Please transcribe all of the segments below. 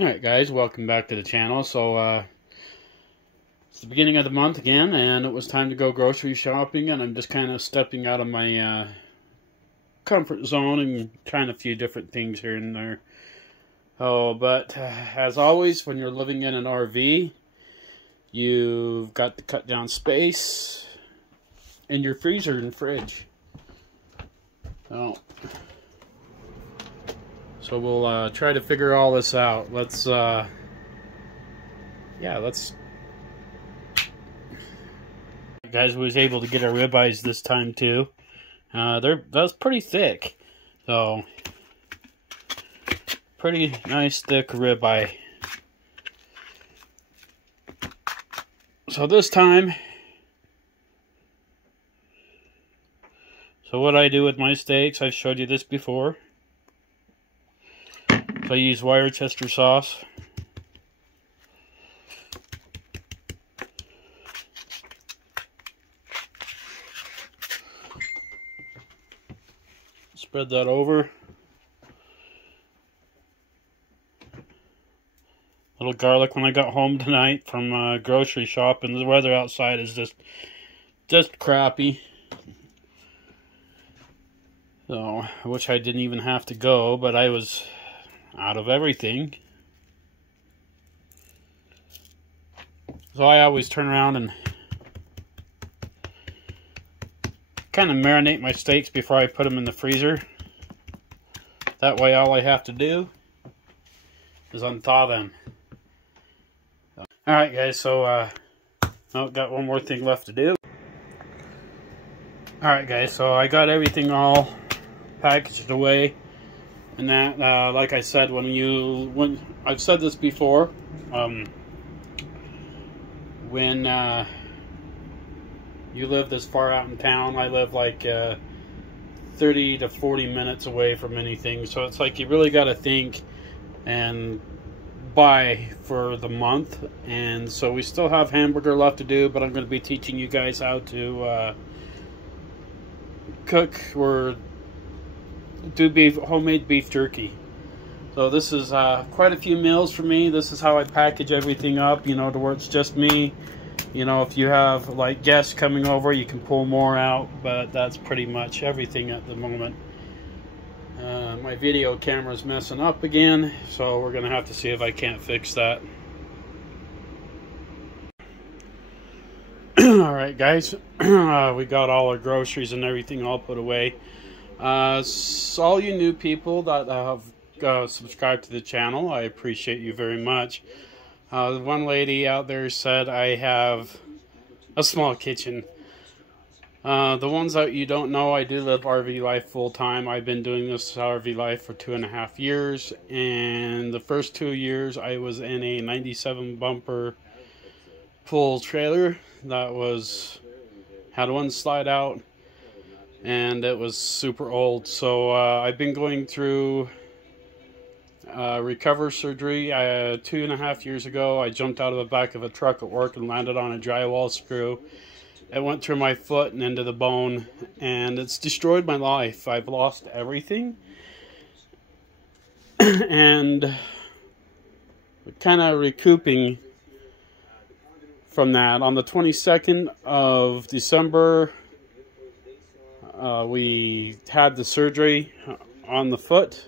Alright guys, welcome back to the channel. So it's the beginning of the month again, and it was time to go grocery shopping, and I'm just kind of stepping out of my comfort zone and trying a few different things here and there. But as always, when you're living in an RV, you've got to cut down space in your freezer and fridge. So we'll try to figure all this out. Let's guys was able to get our ribeyes this time too. That's pretty thick, so pretty nice thick ribeye. So this time, so what I do with my steaks, I've showed you this before. So I use Worcestershire sauce. Spread that over. Little garlic when I got home tonight from grocery shopping. The weather outside is just crappy. So I wish I didn't even have to go, but I was out of everything. So I always turn around and kind of marinate my steaks before I put them in the freezer. That way all I have to do is unthaw them. Alright guys, so got one more thing left to do. Alright guys, so I got everything all packaged away. And that, like I said, when I've said this before, when you live this far out in town, I live like 30 to 40 minutes away from anything, so it's like you really got to think and buy for the month. And so we still have hamburger left to do, but I'm going to be teaching you guys how to cook or do homemade beef jerky. So this is quite a few meals for me. This is how I package everything up, you know, to where it's just me. You know, if you have like guests coming over, you can pull more out, but that's pretty much everything at the moment. My video camera's messing up again, so we're gonna have to see if I can't fix that. Alright guys, we got all our groceries and everything all put away. So all you new people that have subscribed to the channel, I appreciate you very much. One lady out there said I have a small kitchen. The ones that you don't know, I do live RV life full time. I've been doing this RV life for 2.5 years, and the first 2 years I was in a 97 bumper pull trailer that had one slide out, and it was super old. So I've been going through recover surgery. 2.5 years ago, I jumped out of the back of a truck at work and landed on a drywall screw. It went through my foot and into the bone, and it's destroyed my life. I've lost everything, and kind of recouping from that. On the 22nd of December, we had the surgery on the foot,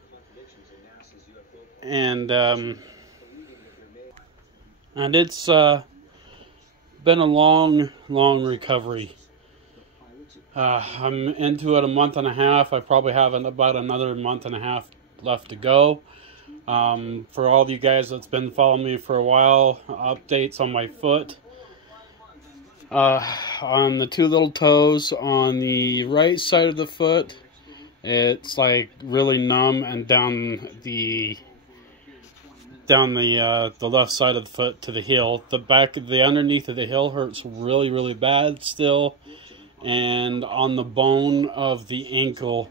and it's been a long recovery. I'm into it a month and a half. I probably have about another month and a half left to go. For all of you guys that's been following me for a while, updates on my foot. On the two little toes on the right side of the foot, it's like really numb, and down the left side of the foot to the heel. The underneath of the heel hurts really bad still, and on the bone of the ankle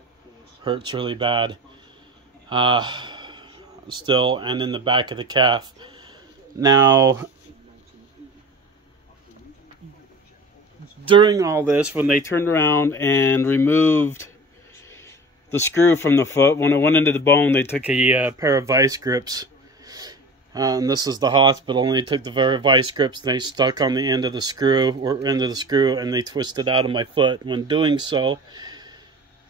hurts really bad still, and in the back of the calf. Now, during all this, when they turned around and removed the screw from the foot, when it went into the bone, they took a pair of vice grips And this is the hospital, and they took the vice grips and they stuck on the end of the screw, and they twisted out of my foot. When doing so,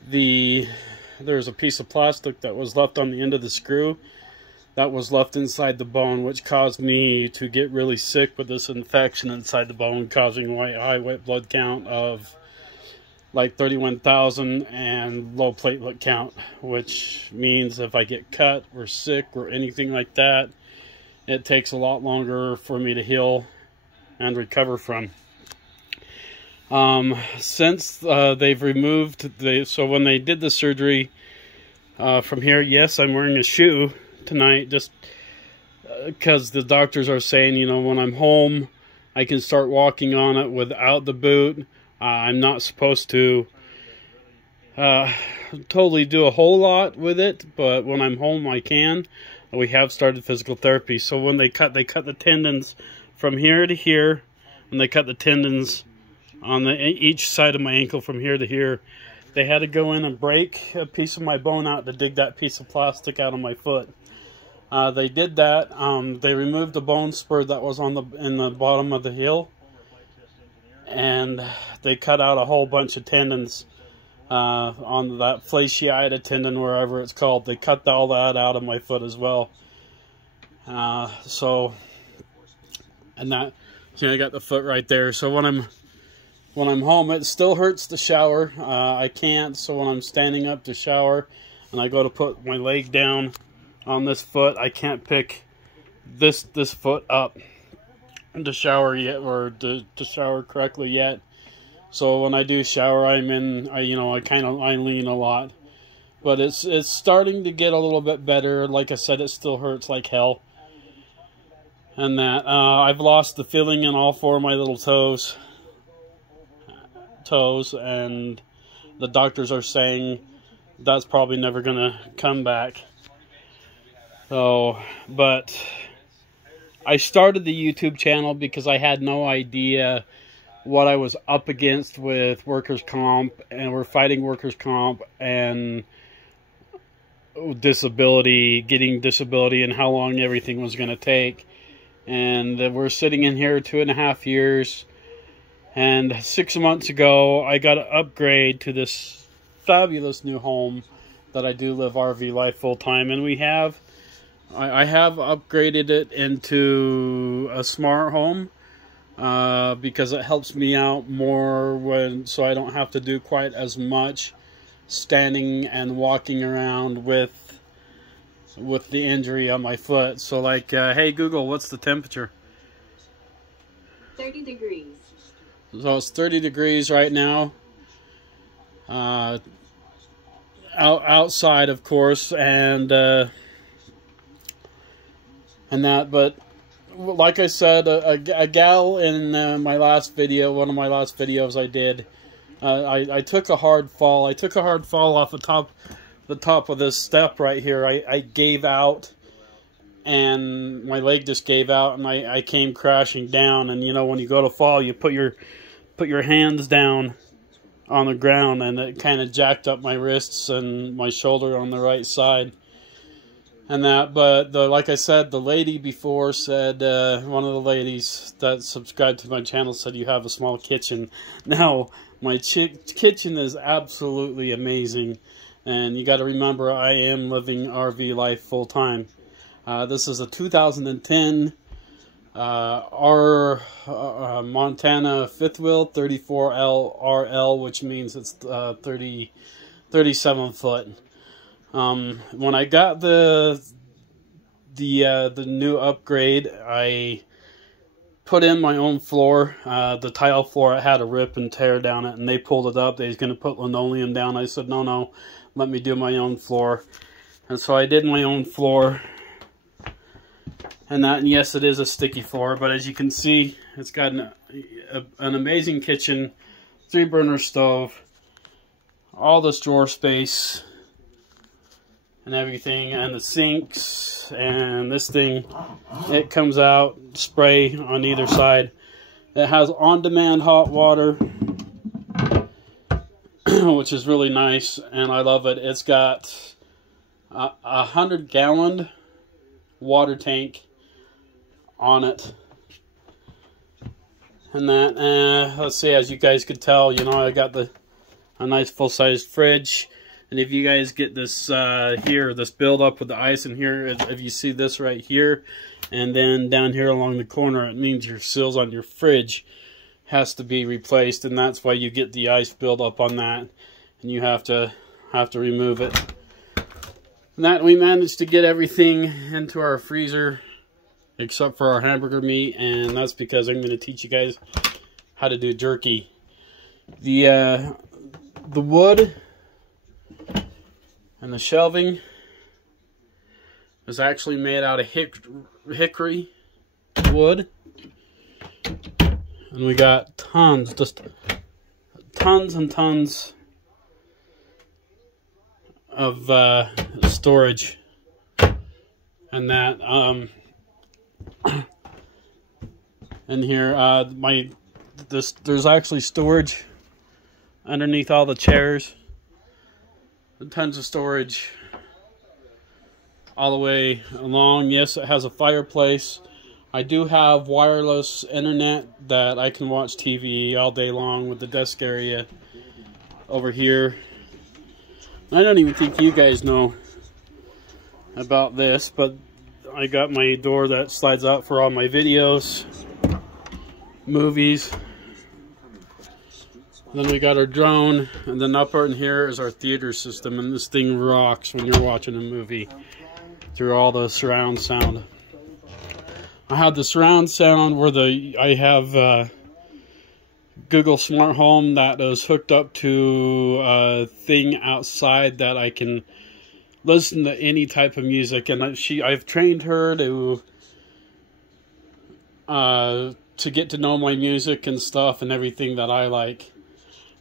there's a piece of plastic that was left on the end of the screw that was left inside the bone, which caused me to get really sick with this infection inside the bone, causing a high white blood count of like 31,000 and low platelet count, which means if I get cut or sick or anything like that, it takes a lot longer for me to heal and recover from. Since they've removed so when they did the surgery from here, yes, I'm wearing a shoe tonight, just because the doctors are saying, you know, when I'm home, I can start walking on it without the boot. I'm not supposed to totally do a whole lot with it, but when I'm home, I can. We have started physical therapy. So when they cut the tendons from here to here, and they cut the tendons on each side of my ankle from here to here. They had to go in and break a piece of my bone out to dig that piece of plastic out of my foot. They did that. They removed the bone spur that was in the bottom of the heel, and they cut out a whole bunch of tendons on that fasciata tendon, wherever it's called. They cut all that out of my foot as well. So I got the foot right there. So when I'm home, it still hurts to shower. I can't. So when I'm standing up to shower and I go to put my leg down on this foot, I can't pick this foot up to shower yet, or to shower correctly yet. So when I do shower, I lean a lot, but it's starting to get a little bit better. Like I said, it still hurts like hell, and that I've lost the feeling in all four of my little toes, and the doctors are saying that's probably never gonna come back. So, but I started the YouTube channel because I had no idea what I was up against with workers' comp, and we're fighting workers' comp and getting disability, and how long everything was going to take. And we're sitting in here 2.5 years, and 6 months ago I got an upgrade to this fabulous new home that I do live RV life full time, and I have upgraded it into a smart home. Because it helps me out more so I don't have to do quite as much standing and walking around with the injury on my foot. So like, hey Google, what's the temperature? 30 degrees. So it's 30 degrees right now. Outside, of course, and that, but like I said, a gal in my last video, one of my last videos I did, I took a hard fall. I took a hard fall off the top of this step right here. I gave out, and my leg just gave out, and I came crashing down. And you know, when you go to fall, you put your hands down on the ground, and it kind of jacked up my wrists and my shoulder on the right side. And that, but like I said, the lady before said, one of the ladies that subscribed to my channel said, you have a small kitchen. Now, my kitchen is absolutely amazing, and you got to remember, I am living RV life full time. This is a 2010 Montana fifth wheel 34L RL, which means it's 37 foot. When I got the new upgrade, I put in my own floor. The tile floor, it had a rip and tear down it, and they pulled it up. They was going to put linoleum down. I said, no, let me do my own floor. And so I did my own floor. And yes, it is a sticky floor, but as you can see, it's got an amazing kitchen, 3-burner stove, all this drawer space, and everything, and the sinks, and this thing, it comes out, spray on either side. It has on-demand hot water, which is really nice, and I love it. It's got a 100-gallon water tank on it. And that, let's see, as you guys could tell, you know, I got a nice full-sized fridge. And if you guys get this here, this build-up with the ice in here, if you see this right here, and then down here along the corner, it means your seals on your fridge has to be replaced, and that's why you get the ice build-up on that, and you have to remove it. And that, we managed to get everything into our freezer except for our hamburger meat, and that's because I'm going to teach you guys how to do jerky. The wood and the shelving is actually made out of hickory wood, and we got tons, just tons and tons of storage and that. In here, there's actually storage underneath all the chairs. Tons of storage all the way along. Yes, it has a fireplace. I do have wireless internet that I can watch TV all day long with the desk area over here. I don't even think you guys know about this, but I got my door that slides out for all my videos, movies. Then we got our drone, and then up in here is our theater system, and this thing rocks when you're watching a movie through all the surround sound. I have the surround sound where I have Google Smart Home that is hooked up to a thing outside that I can listen to any type of music, and I've trained her to get to know my music and stuff and everything that I like.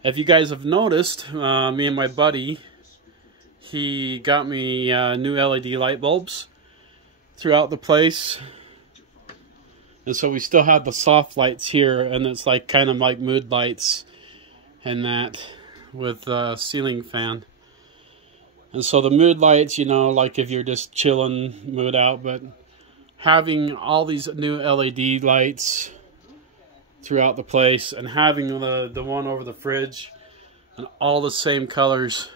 If you guys have noticed, me and my buddy, he got me new LED light bulbs throughout the place. And so we still have the soft lights here, and it's like kind of like mood lights and that with a ceiling fan. And so the mood lights, you know, like if you're just chilling, mood out, but having all these new LED lights throughout the place, and having the one over the fridge and all the same colors,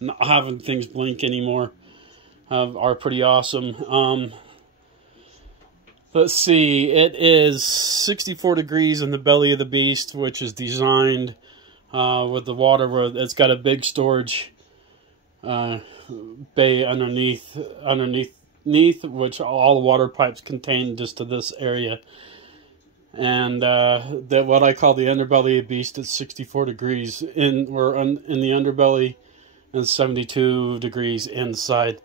not having things blink anymore, are pretty awesome. Let's see, it is 64 degrees in the belly of the beast, which is designed with the water, where it's got a big storage bay underneath, which all the water pipes contain just to this area. And that what I call the underbelly of beast is 64 degrees in the underbelly, and 72 degrees inside.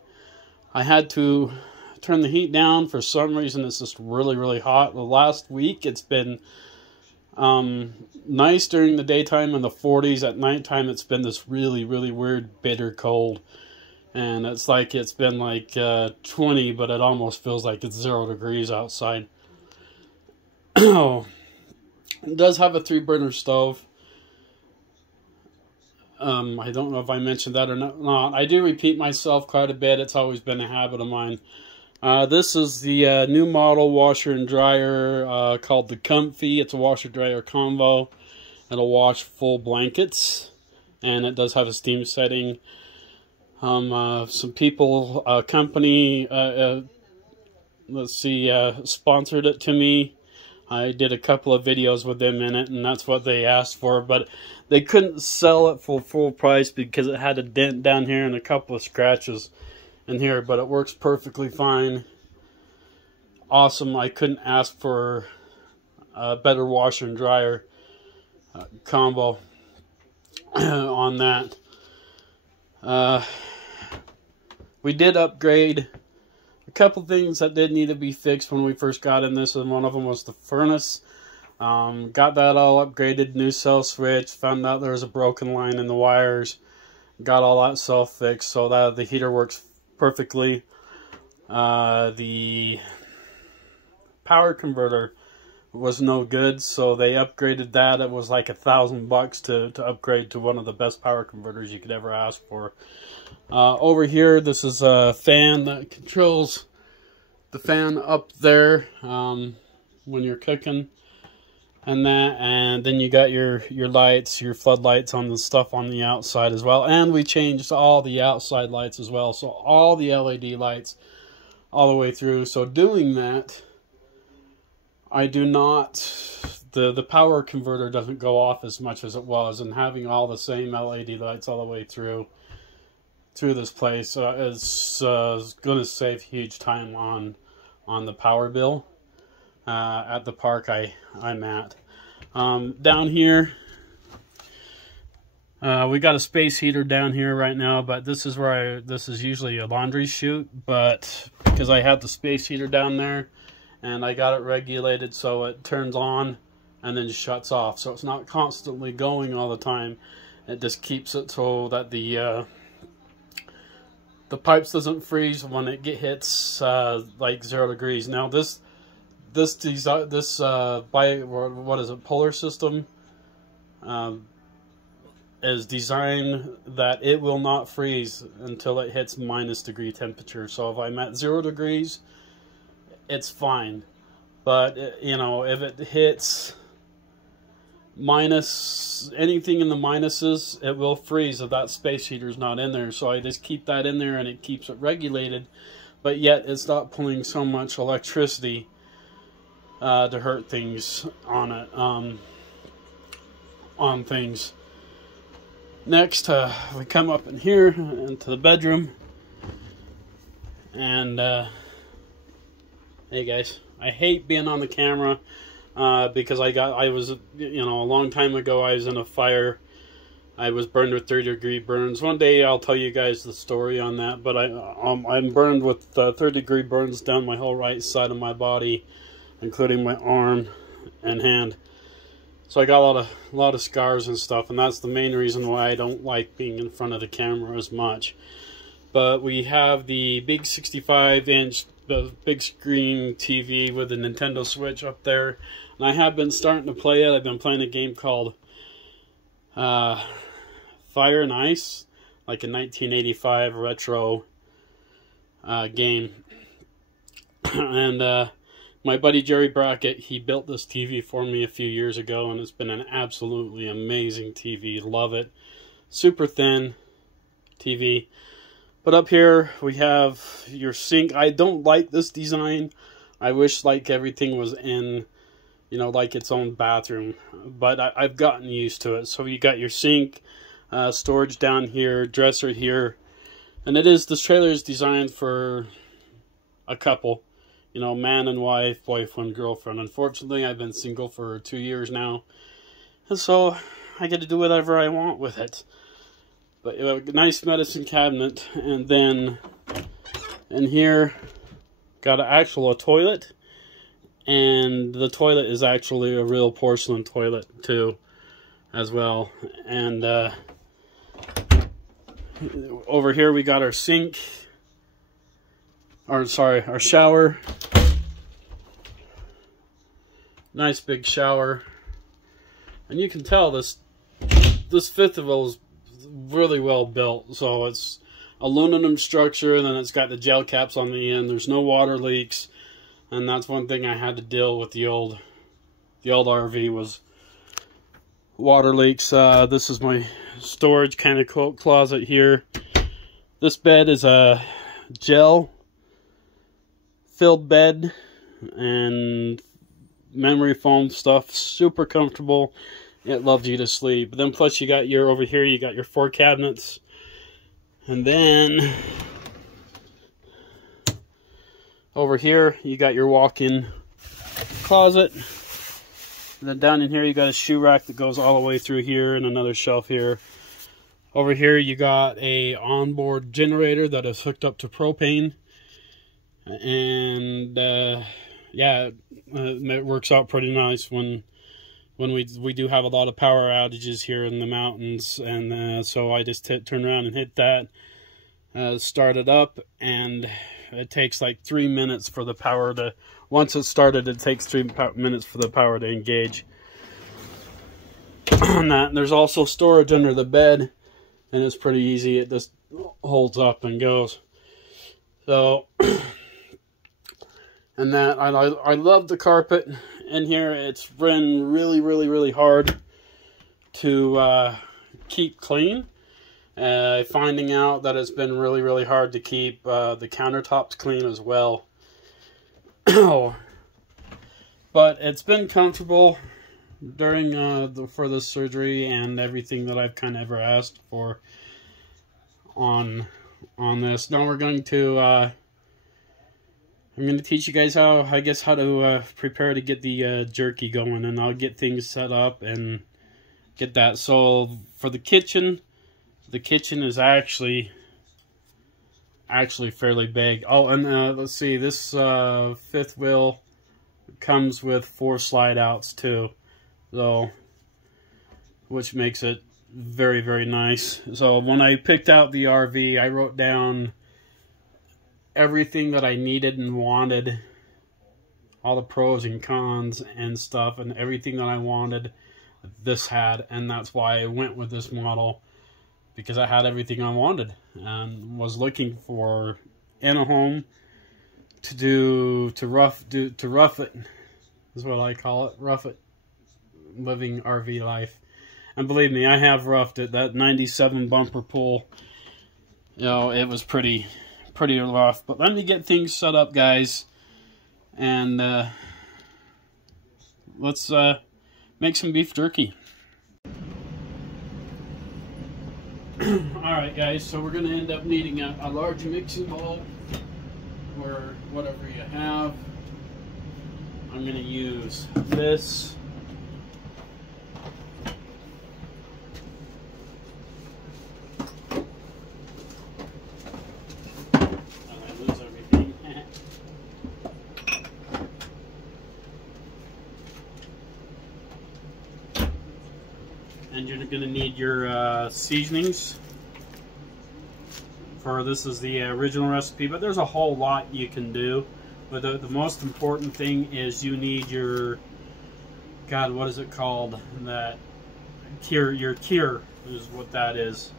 I had to turn the heat down. For some reason it's just really hot. The last week it's been nice during the daytime, in the 40s. At nighttime it's been this really weird bitter cold, and it's been like 20, but it almost feels like it's 0 degrees outside. It does have a 3-burner stove. I don't know if I mentioned that or not. I do repeat myself quite a bit. It's always been a habit of mine. This is the new model washer and dryer called the Comfy. It's a washer dryer combo. It'll wash full blankets, and it does have a steam setting. Some people, company, let's see, sponsored it to me. I did a couple of videos with them in it, and that's what they asked for, but they couldn't sell it for full price because it had a dent down here and a couple of scratches in here, but it works perfectly fine. Awesome. I couldn't ask for a better washer and dryer combo on that. We did upgrade a couple things that did need to be fixed when we first got in this, and one of them was the furnace. Got that all upgraded, new cell switch, found out there was a broken line in the wires, got all that self fixed so that the heater works perfectly. The power converter was no good, so they upgraded that. It was like $1,000 to upgrade to one of the best power converters you could ever ask for. Over here, this is a fan that controls the fan up there when you're cooking, and then you got your lights, your floodlights on the stuff on the outside as well. And we changed all the outside lights as well, so all the LED lights all the way through. So doing that, I do not, the power converter doesn't go off as much as it was, and having all the same LED lights all the way through this place is going to save huge time on the power bill at the park I'm at. Down here, we got a space heater down here right now, but this is where this is usually a laundry chute, but because I have the space heater down there and I got it regulated so it turns on and then shuts off, so it's not constantly going all the time. It just keeps it so that the pipes doesn't freeze when it hits like 0 degrees. Now this polar system is designed that it will not freeze until it hits -degree temperature. So if I'm at 0 degrees, it's fine. But you know, if it hits anything in the minuses, it will freeze if that space heater is not in there. So I just keep that in there and it keeps it regulated, but yet it's not pulling so much electricity to hurt things on it, on things. Next, we come up in here into the bedroom, and hey guys, I hate being on the camera because I was, you know, a long time ago I was in a fire. I was burned with 30-degree burns. One day I'll tell you guys the story on that, but I'm burned with 30-degree burns down my whole right side of my body, including my arm and hand. So I got a lot of scars and stuff, and that's the main reason why I don't like being in front of the camera as much. But we have the big 65-inch big screen TV with a Nintendo Switch up there, and I have been starting to play it. I've been playing a game called Fire and Ice, like a 1985 retro game. And my buddy Jerry Brackett, he built this TV for me a few years ago, and it's been an absolutely amazing TV. Love it. Super thin TV. But up here we have your sink. I don't like this design. I wish like everything was in, you know, like its own bathroom. But I've gotten used to it. So you got your sink, storage down here, dresser here. And this trailer is designed for a couple. You know, man and wife, boyfriend, girlfriend. Unfortunately, I've been single for 2 years now. And so I get to do whatever I want with it. But a nice medicine cabinet. And then in here, got a toilet. And the toilet is actually a real porcelain toilet too, as well. And over here we got our sink. Our shower. Nice big shower. And you can tell this fifth of it is really well built. So it's aluminum structure, and then it's got the gel caps on the end. There's no water leaks. And that's one thing I had to deal with the old RV was water leaks. This is my storage kind of closet here. This bed is a gel filled bed and memory foam stuff. Super comfortable. It loves you to sleep. But then plus you got over here you got your 4 cabinets, and then over here you got your walk-in closet. And then down in here you got a shoe rack that goes all the way through here, and another shelf here. Over here you got a onboard generator that is hooked up to propane. And yeah, it works out pretty nice when we do have a lot of power outages here in the mountains. And so I just turn around and hit that, start it up, and it takes like 3 minutes for the power to, once it's started, it takes 3 minutes for the power to engage on that. And there's also storage under the bed, and it's pretty easy. It just holds up and goes. So And that I love the carpet in here. It's been really hard to keep clean. Finding out that it's been really hard to keep the countertops clean as well. But it's been comfortable during for the surgery and everything that I've kind of ever asked for on this. Now we're going to I'm going to teach you guys how to prepare to get the jerky going, and I'll get things set up and get that. So for the kitchen is actually fairly big. Oh, and let's see, this fifth wheel comes with 4 slide outs too, so which makes it very nice. So when I picked out the RV, I wrote down everything that I needed and wanted, all the pros and cons and stuff, and everything that I wanted this had, and that's why I went with this model, because I had everything I wanted and was looking for in a home to rough it is what I call it, rough it, living RV life. And believe me, I have roughed it. That 97 bumper pull, you know, it was pretty rough. But let me get things set up, guys, and let's make some beef jerky. Alright guys, so we're going to end up needing a large mixing bowl, or whatever you have. I'm going to use this. And you're going to need your seasonings. For this is the original recipe, but there's a whole lot you can do. But the most important thing is you need your, God, what is it called? That cure, your cure is what that is.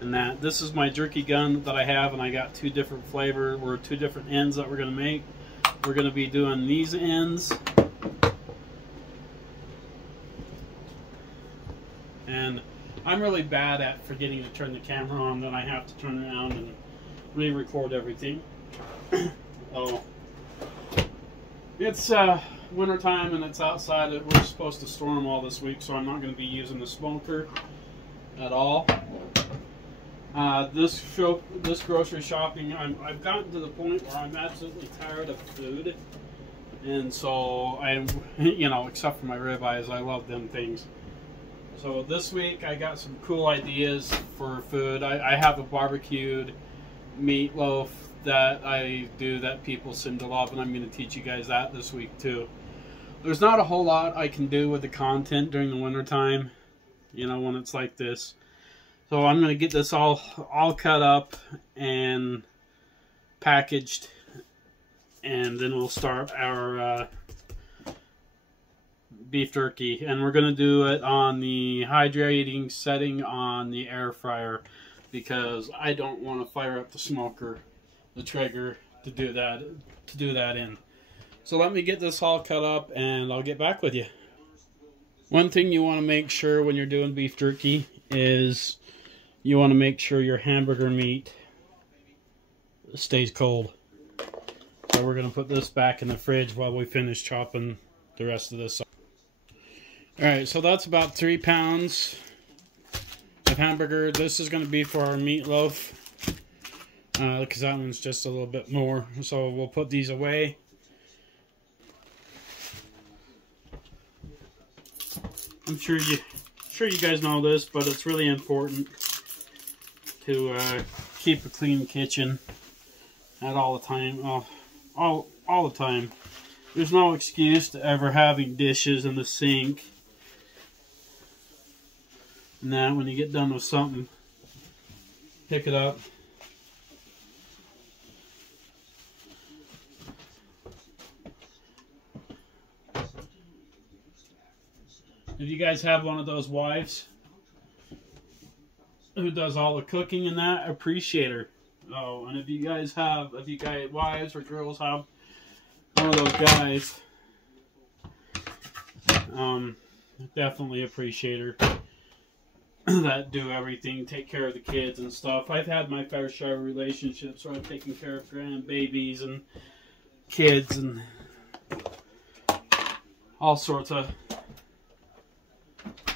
And that this is my jerky gun that I have, and I got 2 different flavors, or 2 different ends that we're going to make. We're going to be doing these ends. And I'm really bad at forgetting to turn the camera on, then I have to turn around and re-record everything. Oh, it's winter time and it's outside. We're supposed to storm all this week, so I'm not going to be using the smoker at all. This grocery shopping, I've gotten to the point where I'm absolutely tired of food, and so you know, except for my ribeyes, I love them things. So this week I got some cool ideas for food. I have a barbecued meatloaf that I do that people seem to love, and I'm going to teach you guys that this week too. There's not a whole lot I can do with the content during the winter time, you know, when it's like this. So I'm going to get this all cut up and packaged, and then we'll start our beef jerky, and we're going to do it on the hydrating setting on the air fryer, because I don't want to fire up the smoker, the trigger, to do that in. So let me get this all cut up and I'll get back with you. One thing you want to make sure when you're doing beef jerky is you want to make sure your hamburger meat stays cold. So we're going to put this back in the fridge while we finish chopping the rest of this up. Alright, so that's about 3 pounds of hamburger. This is going to be for our meatloaf, because that one's just a little bit more. So we'll put these away. I'm sure you guys know this, but it's really important to keep a clean kitchen at all the time. All the time. There's no excuse to ever having dishes in the sink. Now, when you get done with something, pick it up. If you guys have one of those wives who does all the cooking and that, appreciate her. Oh, and if you guys wives or girls have one of those guys. Definitely appreciate her that do everything, take care of the kids and stuff. I've had my fair share of relationships where I've taken care of grandbabies and kids and all sorts of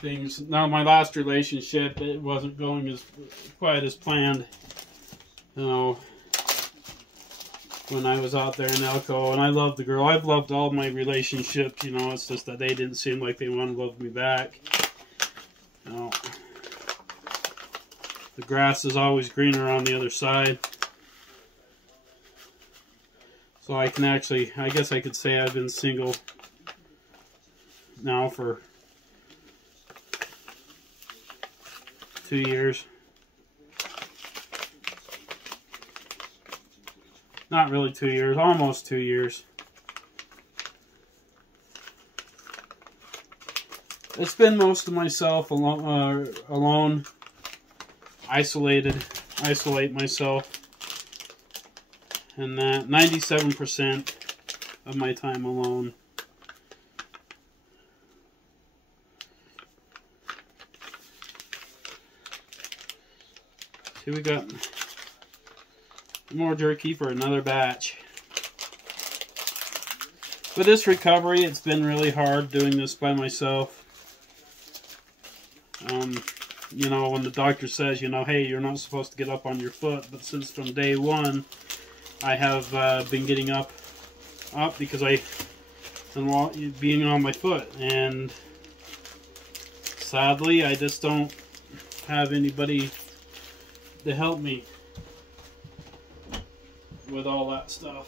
things. Now, my last relationship, it wasn't going as quite as planned. You know, when I was out there in Elko, and I loved the girl. I've loved all my relationships, you know, it's just that they didn't seem like they wanted to love me back. You know, the grass is always greener on the other side. So I can actually, I guess I could say I've been single now for 2 years. Not really 2 years, almost 2 years. It's been most of myself alone, isolate myself, and that 97% of my time alone. See, we got more jerky for another batch. For this recovery, it's been really hard doing this by myself. You know, when the doctor says, you know, hey, you're not supposed to get up on your foot, but since from day one, I have been getting up because I am being on my foot, and sadly, I just don't have anybody to help me with all that stuff.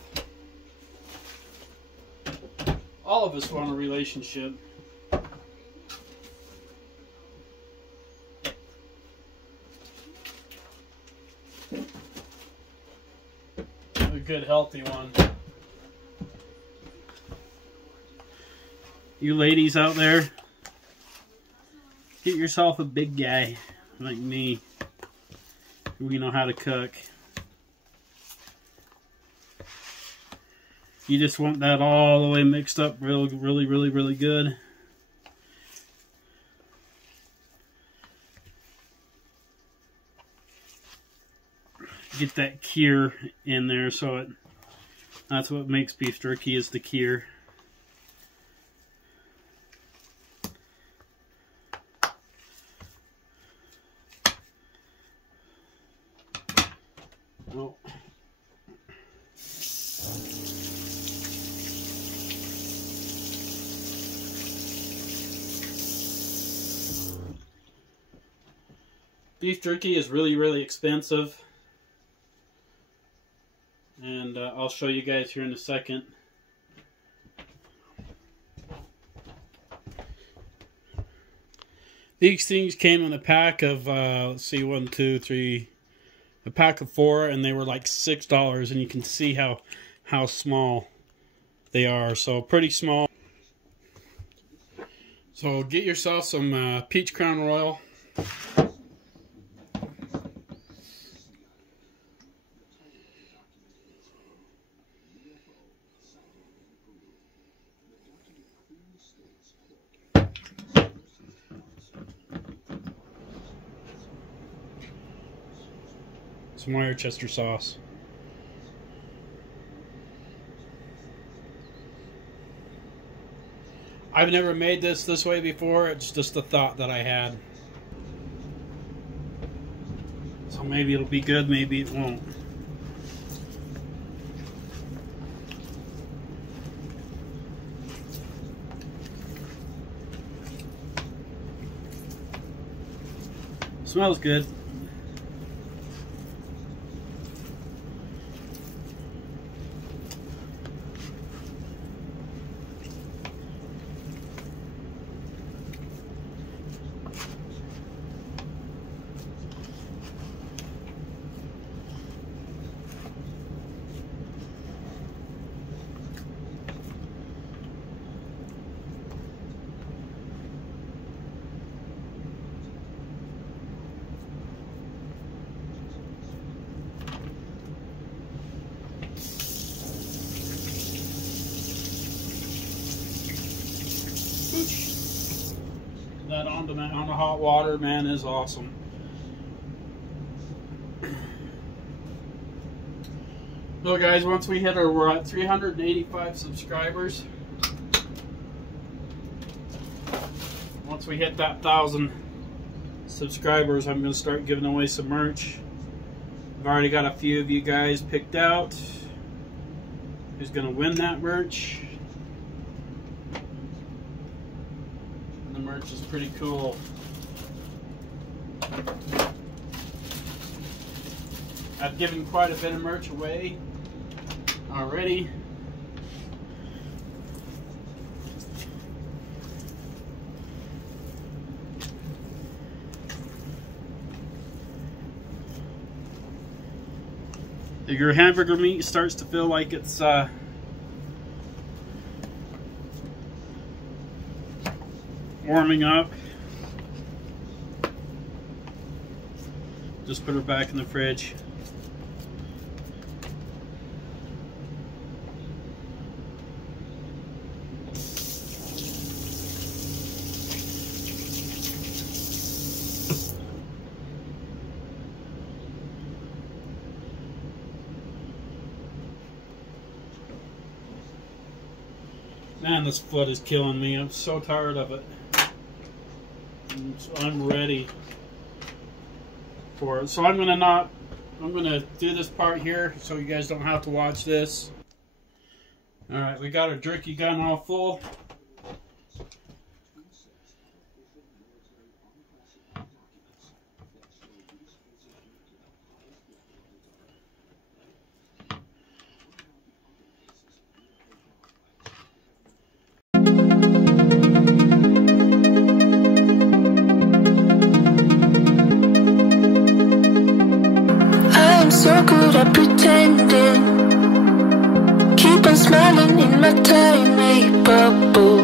All of us want a relationship. A good, healthy one. You ladies out there, get yourself a big guy like me. We know how to cook. You just want that all the way mixed up really good. Get that cure in there, so that's what makes beef jerky, is the cure. Oh. Beef jerky is really expensive, and I'll show you guys here in a second. These things came in a pack of, let's see, 1, 2, 3, a pack of 4, and they were like $6, and you can see how small they are. So pretty small. So get yourself some peach crown royal. Some Worcester sauce. I've never made this way before. It's just a thought that I had. So maybe it'll be good, maybe it won't. Smells good. That on the hot water, man, is awesome. So guys, once we hit we're at 385 subscribers. Once we hit that 1,000 subscribers, I'm going to start giving away some merch. I've already got a few of you guys picked out who's going to win that merch. And the merch is pretty cool. I've given quite a bit of merch away already. If your hamburger meat starts to feel like it's warming up, just put her back in the fridge. Man, this foot is killing me. I'm so tired of it. I'm ready for it. So I'm gonna do this part here so you guys don't have to watch this. Alright, we got our jerky gun all full. So good at pretending, keep on smiling in my tiny bubble,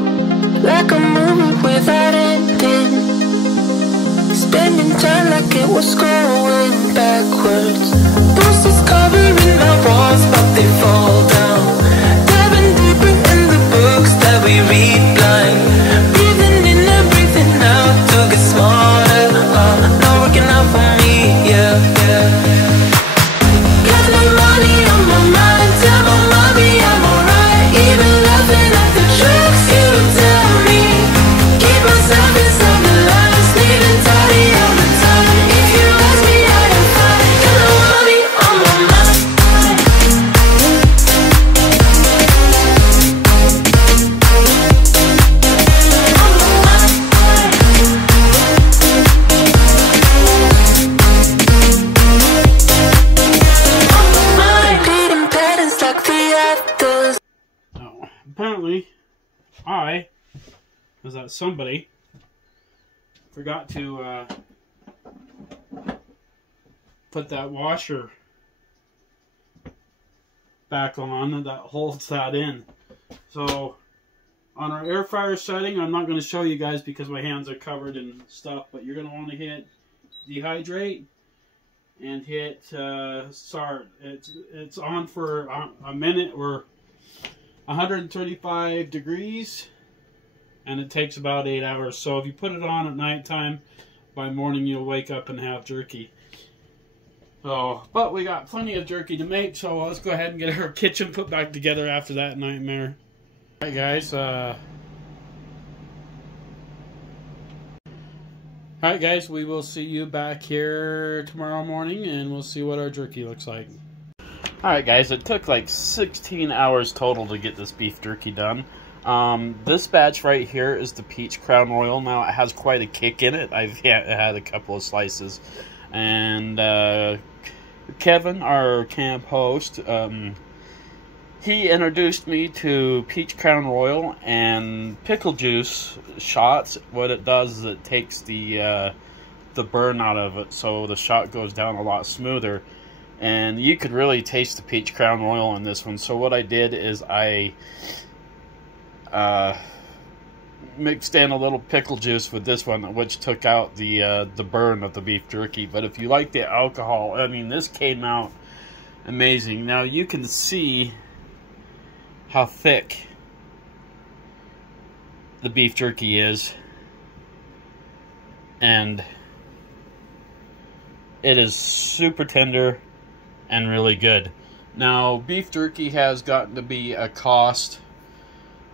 like a movie without ending, spending time like it was going backwards. Posters covering my walls, but they fall down, diving deeper in the books that we read blind, breathing in and breathing out to get smarter, not working out for me, yeah. Apparently, I, as that somebody, forgot to put that washer back on that holds that in. So, on our air fryer setting, I'm not going to show you guys because my hands are covered in stuff, but you're going to want to hit dehydrate and hit start. It's on for a minute or 135 degrees, and it takes about 8 hours. So if you put it on at nighttime, by morning you'll wake up and have jerky. So, but we got plenty of jerky to make, so let's go ahead and get our kitchen put back together after that nightmare. Alright guys, alright guys, we will see you back here tomorrow morning, and we'll see what our jerky looks like. Alright guys, it took like 16 hours total to get this beef jerky done. This batch right here is the Peach Crown Royal. Now it has quite a kick in it. I've had a couple of slices. And Kevin, our camp host, he introduced me to Peach Crown Royal and pickle juice shots. What it does is it takes the burn out of it, so the shot goes down a lot smoother. And you could really taste the Peach Crown Royal in this one. So what I did is I mixed in a little pickle juice with this one, which took out the burn of the beef jerky. But if you like the alcohol, I mean, this came out amazing. Now you can see how thick the beef jerky is, and it is super tender and really good. Now, beef jerky has gotten to be a cost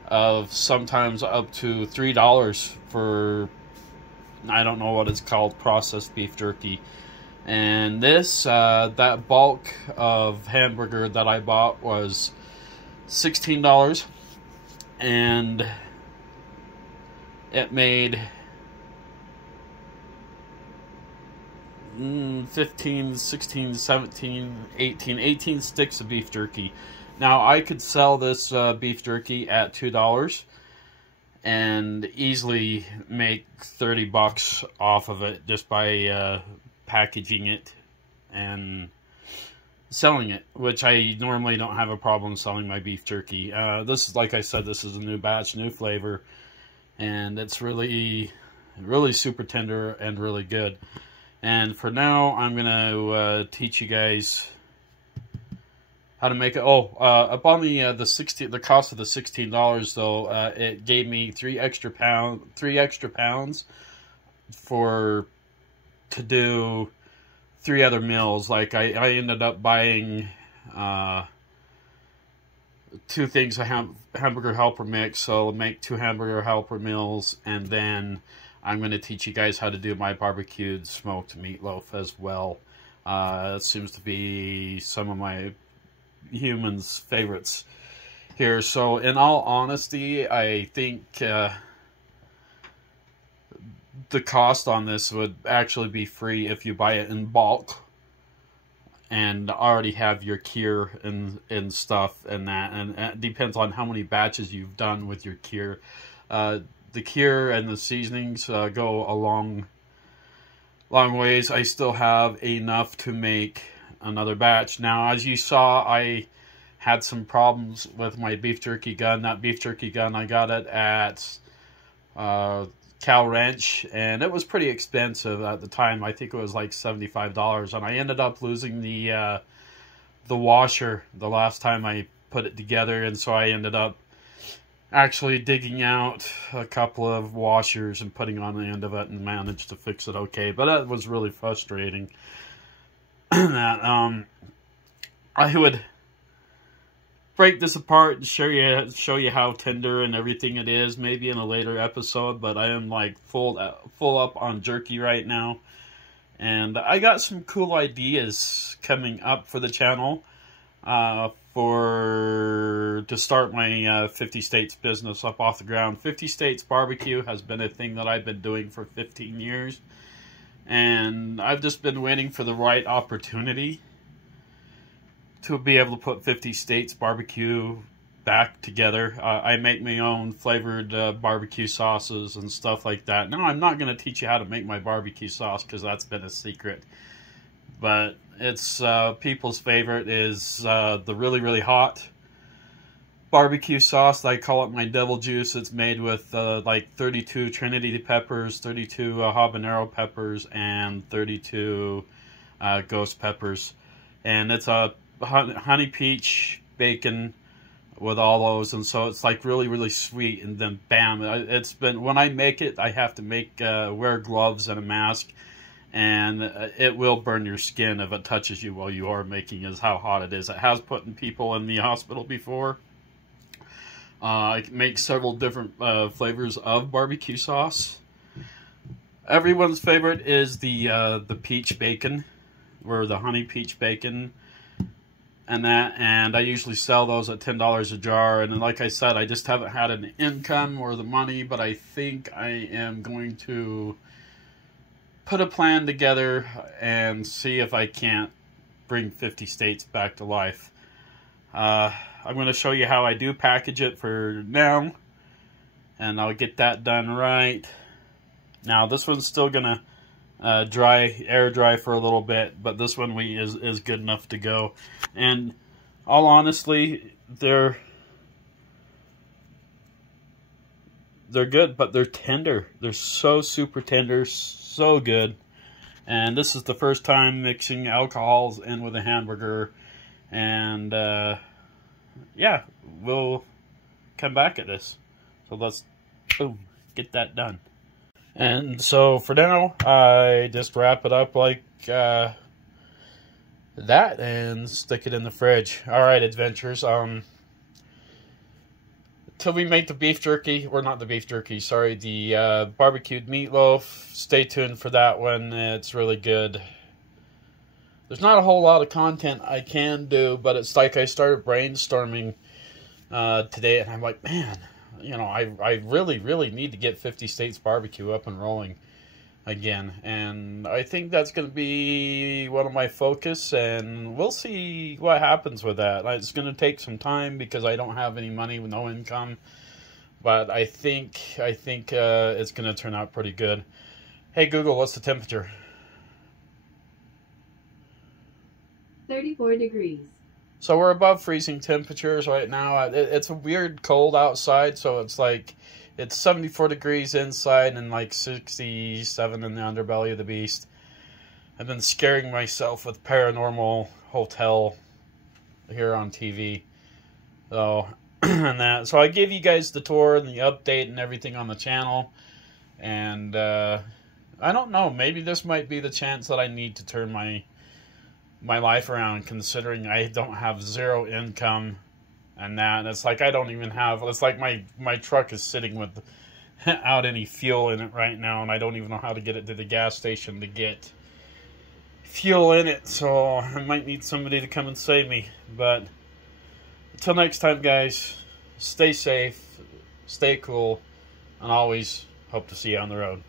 of sometimes up to $3 for, I don't know what it's called, processed beef jerky. And this, that bulk of hamburger that I bought was $16, and it made 15, 16, 17, 18 sticks of beef jerky. Now, I could sell this beef jerky at $2 and easily make 30 bucks off of it just by packaging it and selling it, which I normally don't have a problem selling my beef jerky. This is, like I said, this is a new batch, new flavor, and it's really super tender and really good. And for now, I'm gonna teach you guys how to make it. Up on the cost of the $16 though, it gave me 3 extra pounds to do 3 other meals. Like I ended up buying 2 things of hamburger helper mix, so I'll make 2 hamburger helper meals, and then I'm going to teach you guys how to do my barbecued smoked meatloaf as well. It seems to be some of my humans' favorites here. So in all honesty, I think the cost on this would actually be free if you buy it in bulk and already have your cure and stuff and that. And it depends on how many batches you've done with your cure. The cure and the seasonings go a long ways. I still have enough to make another batch. Now, as you saw, I had some problems with my beef jerky gun. That beef jerky gun, I got it at Cal Ranch, and it was pretty expensive at the time. I think it was like $75, and I ended up losing the washer the last time I put it together, and so I ended up actually digging out a couple of washers and putting on the end of it, and managed to fix it okay. But that was really frustrating. That I would break this apart and show you how tender and everything it is, maybe in a later episode. But I am like full up on jerky right now, and I got some cool ideas coming up for the channel. To start my 50 States business up off the ground. 50 States barbecue has been a thing that I've been doing for 15 years. And I've just been waiting for the right opportunity to be able to put 50 States barbecue back together. I make my own flavored barbecue sauces and stuff like that. Now, I'm not going to teach you how to make my barbecue sauce because that's been a secret. But it's people's favorite is the really hot barbecue sauce. I call it my devil juice. It's made with like 32 Trinity peppers, 32 habanero peppers, and 32 ghost peppers. And it's a honey peach bacon with all those, and so it's like really sweet. And then bam, it's been, when I make it, I have to wear gloves and a mask. And it will burn your skin if it touches you while you are making is how hot it is. It has put people in the hospital before. I make several different flavors of barbecue sauce. Everyone's favorite is the peach bacon, or the honey peach bacon, and that. And I usually sell those at $10 a jar. And like I said, I just haven't had an income or the money, but I think I am going to put a plan together and see if I can't bring 50 States back to life. I'm going to show you how I do package it for now, and I'll get that done right. Now, this one's still going to air dry for a little bit, but this one is good enough to go. And all honestly, they're good, but they're tender. They're so super tender, so good. And this is the first time mixing alcohols in with a hamburger, and yeah, we'll come back at this. So let's boom, get that done. And so for now, I just wrap it up like that and stick it in the fridge. Alright, adventurers, till we make the beef jerky, or not the beef jerky, sorry, the barbecued meatloaf. Stay tuned for that one. It's really good. There's not a whole lot of content I can do, but it's like I started brainstorming today, and I'm like, man, you know, I really, really need to get 50 States Barbecue up and rolling again. And I think that's going to be one of my focus, and we'll see what happens with that. It's going to take some time because I don't have any money with no income. But I think it's going to turn out pretty good. Hey Google, what's the temperature? 34 degrees. So we're above freezing temperatures right now. It's a weird cold outside, so it's like it's 74 degrees inside and like 67 in the underbelly of the beast. I've been scaring myself with Paranormal Hotel here on TV. So and that. So I gave you guys the tour and the update and everything on the channel. And I don't know, maybe this might be the chance that I need to turn my life around, considering I don't have zero income and that. It's like I don't even have, it's like my truck is sitting without any fuel in it right now, and I don't even know how to get it to the gas station to get fuel in it, so I might need somebody to come and save me. But until next time, guys, stay safe, stay cool, and always hope to see you on the road.